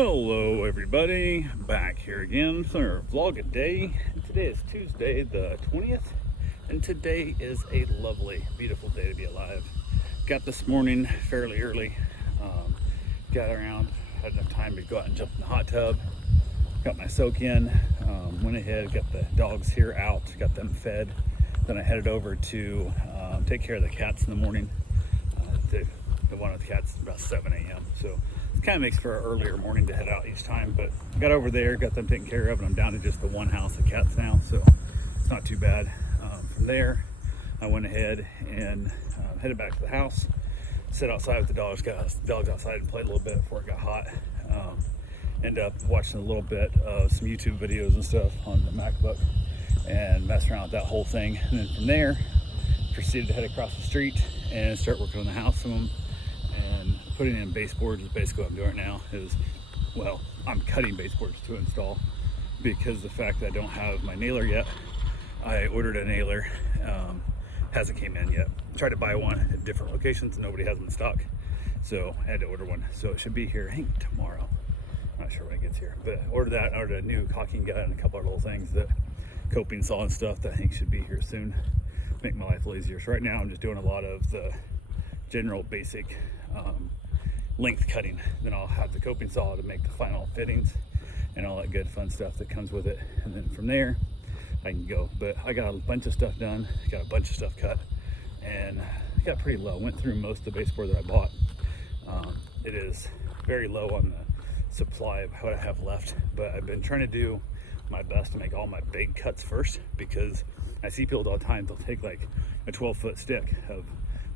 Hello everybody, back here again for vlog a day. Today is Tuesday the 20th, and today is a lovely, beautiful day to be alive. Got this morning fairly early, got around, had enough time to go out and jump in the hot tub, got my soak in, went ahead, got the dogs here out, got them fed. Then I headed over to take care of the cats in the morning. The one with the cats is about 7 a.m. So it kind of makes for an earlier morning to head out each time, but got over there, got them taken care of, and I'm down to just the one house of cats now, so it's not too bad. From there, I went ahead and headed back to the house, sat outside with the dogs, got the dogs outside and played a little bit before it got hot. Ended up watching a little bit of some YouTube videos and stuff on the MacBook and messed around with that whole thing. And then from there, proceeded to head across the street and start working on the house some of them. And putting in baseboards is basically what I'm doing now. Well, I'm cutting baseboards to install because the fact that I don't have my nailer yet. I ordered a nailer, hasn't came in yet. Tried to buy one at different locations, nobody has them in stock. So I had to order one. So it should be here, I think tomorrow. Not sure when it gets here, but ordered that. I ordered a new caulking gun and a couple of little things, that coping saw and stuff that I think should be here soon. Make my life a little easier. So right now I'm just doing a lot of the general basic length cutting. Then I'll have the coping saw to make the final fittings and all that good fun stuff that comes with it. And then from there I can go. But I got a bunch of stuff done, got a bunch of stuff cut, and I got pretty low. Went through most of the baseboard that I bought. It is very low on the supply of what I have left, but I've been trying to do my best to make all my big cuts first, because I see people all the time, they'll take like a 12-foot stick of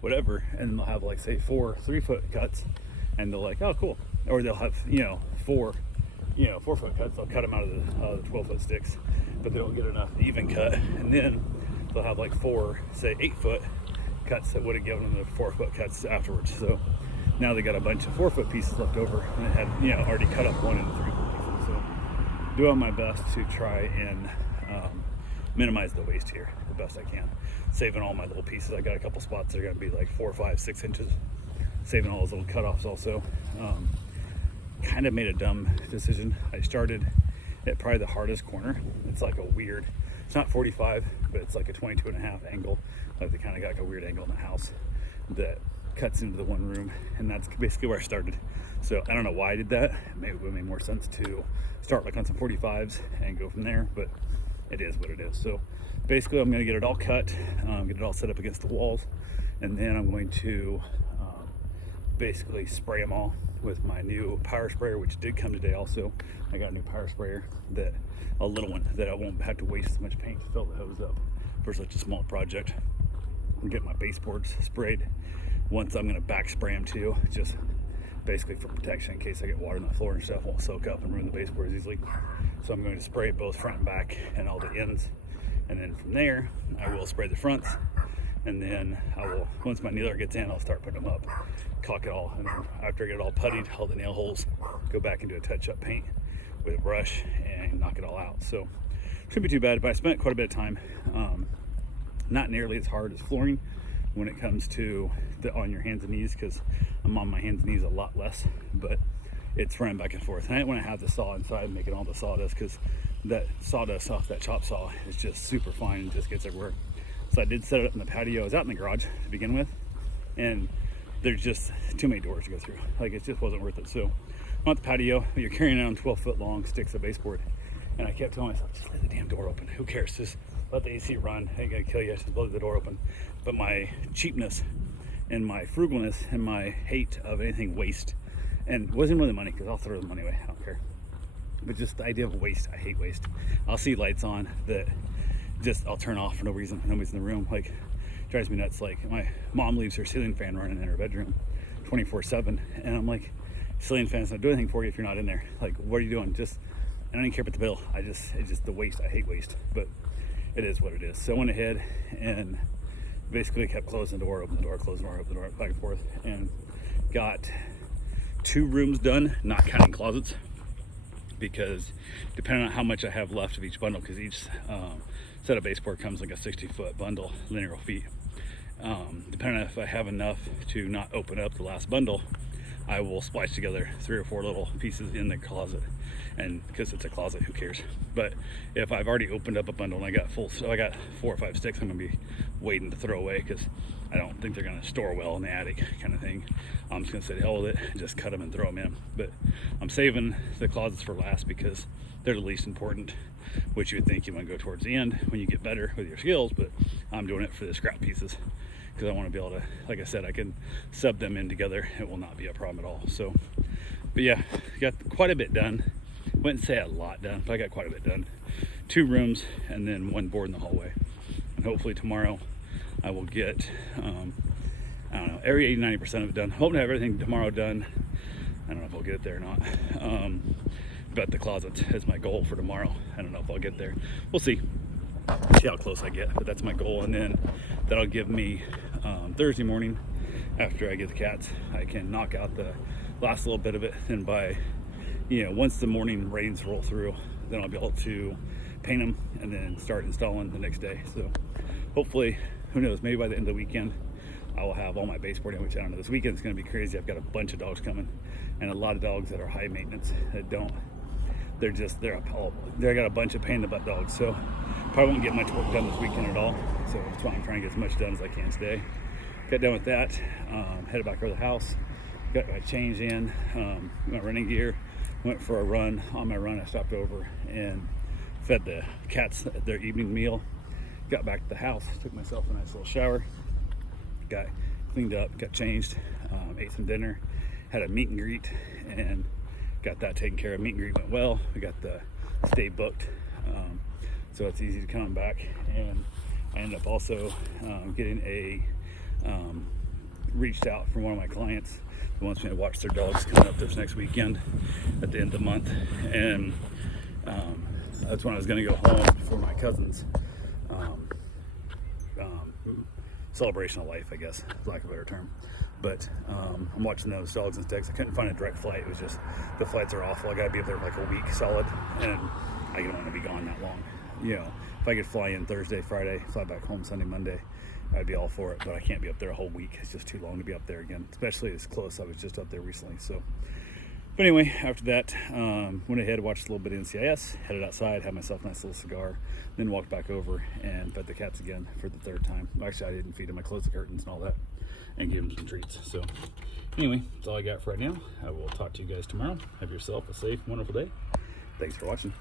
whatever, and they'll have like, say, 4 3-foot cuts, and they're like, oh cool. Or they'll have 4-foot cuts. They'll cut them out of the 12-foot sticks, but they don't get enough to even cut, and then they'll have like 4, say, 8-foot cuts that would have given them the 4-foot cuts afterwards. So now they got a bunch of 4-foot pieces left over, and it had already cut up 1 and 3-foot pieces. So doing my best to try and minimize the waste here the best I can, saving all my little pieces. I got a couple spots that are going to be like 4, 5, 6 inches, saving all those little cutoffs also. Kind of made a dumb decision. I started at probably the hardest corner. It's like a weird, it's not 45, but it's like a 22.5 angle. Like they kind of got like a weird angle in the house that cuts into the one room, and that's basically where I started. So I don't know why I did that. Maybe it would make more sense to start like on some 45s and go from there, but it is what it is. So basically I'm going to get it all cut, get it all set up against the walls, and then I'm going to basically spray them all with my new power sprayer, which did come today also. I got a new power sprayer, a little one, that I won't have to waste as much paint to fill the hose up for such a small project. I'll get my baseboards sprayed. Once I'm going to back spray them too, just basically for protection in case I get water on the floor and stuff, won't soak up and ruin the baseboards easily. So I'm going to spray both front and back and all the ends, and then from there I will spray the fronts, and then I will, once my nailer gets in, I'll start putting them up, caulk it all, and then after I get it all puttied, all the nail holes, go back and do a touch-up paint with a brush and knock it all out. So shouldn't be too bad, but I spent quite a bit of time. Not nearly as hard as flooring when it comes to on your hands and knees, because I'm on my hands and knees a lot less, but it's running back and forth. And I didn't want to have the saw inside making all the sawdust, because that sawdust off that chop saw is just super fine and just gets everywhere. So I did set it up in the patio. I was out in the garage to begin with, and there's just too many doors to go through. Like, it just wasn't worth it. So I'm on the patio, you're carrying around 12-foot long sticks of baseboard, and I kept telling myself, just leave the damn door open. Who cares? Just let the AC run. Ain't gonna kill you. Just blow the door open. But my cheapness and my frugalness and my hate of anything waste, and it wasn't really money, because I'll throw the money away, I don't care, but just the idea of waste, I hate waste. I'll see lights on that just I'll turn off for no reason. Nobody's in the room. Like, drives me nuts. Like, my mom leaves her ceiling fan running in her bedroom 24/7, and I'm like, ceiling fan's not doing anything for you if you're not in there. Like, what are you doing? Just, I don't even care about the bill. It's just the waste. I hate waste, but it is what it is. So I went ahead and basically kept closing the door, open the door, closing the door, open the door, back and forth, and got 2 rooms done, not counting closets, because depending on how much I have left of each bundle, because each set of baseboard comes like a 60-foot bundle, linear feet. Depending on if I have enough to not open up the last bundle, I will splice together 3 or 4 little pieces in the closet, and because it's a closet, who cares? But if I've already opened up a bundle and I got 4 or 5 sticks, I'm gonna be waiting to throw away because I don't think they're gonna store well in the attic kind of thing. I'm just gonna say hell with it and just cut them and throw them in. But I'm saving the closets for last because they're the least important, which you would think you want to go towards the end when you get better with your skills, but I'm doing it for the scrap pieces because I want to be able to, like I said, I can sub them in together. It will not be a problem at all. So, but yeah, got quite a bit done. Wouldn't say a lot done, but I got quite a bit done. 2 rooms and then 1 board in the hallway. And hopefully tomorrow I will get, I don't know, every 80-90% of it done. Hoping to have everything tomorrow done. I don't know if I'll get it there or not. But the closet is my goal for tomorrow. I don't know if I'll get there. We'll see how close I get, but that's my goal. And then that'll give me Thursday morning, after I get the cats, I can knock out the last little bit of it. And by, once the morning rains roll through, then I'll be able to paint them and then start installing the next day. So hopefully, who knows, maybe by the end of the weekend I will have all my baseboarding, which I don't know, this weekend's gonna be crazy. I've got a bunch of dogs coming, and a lot of dogs that are high maintenance that don't, I got a bunch of pain in the butt dogs, so probably won't get much work done this weekend at all. So that's why I'm trying to get as much done as I can today. Got done with that, headed back over the house, got my change in, my running gear, went for a run. On my run I stopped over and fed the cats their evening meal, got back to the house, took myself a nice little shower, got cleaned up, got changed, ate some dinner, had a meet and greet, and got that taken care of. Meet and greet went well. We got the stay booked, so it's easy to come back. And I ended up also getting reached out from one of my clients who wants me to watch their dogs coming up this next weekend at the end of the month. And that's when I was going to go home for my cousin's celebration of life, I guess, for lack of a better term. But I'm watching those dogs and sticks. I couldn't find a direct flight. It was just, the flights are awful. I gotta be up there like a week solid, and I don't want to be gone that long. If I could fly in Thursday, Friday, fly back home Sunday, Monday, I'd be all for it. But I can't be up there a whole week. It's just too long to be up there again, especially as close. I was just up there recently. So, but anyway, after that, went ahead, watched a little bit of NCIS, headed outside, had myself a nice little cigar, then walked back over and fed the cats again for the 3rd time. Actually, I didn't feed them. I closed the curtains and all that, and give them some treats. So anyway, that's all I got for right now. I will talk to you guys tomorrow. Have yourself a safe, wonderful day. Thanks for watching.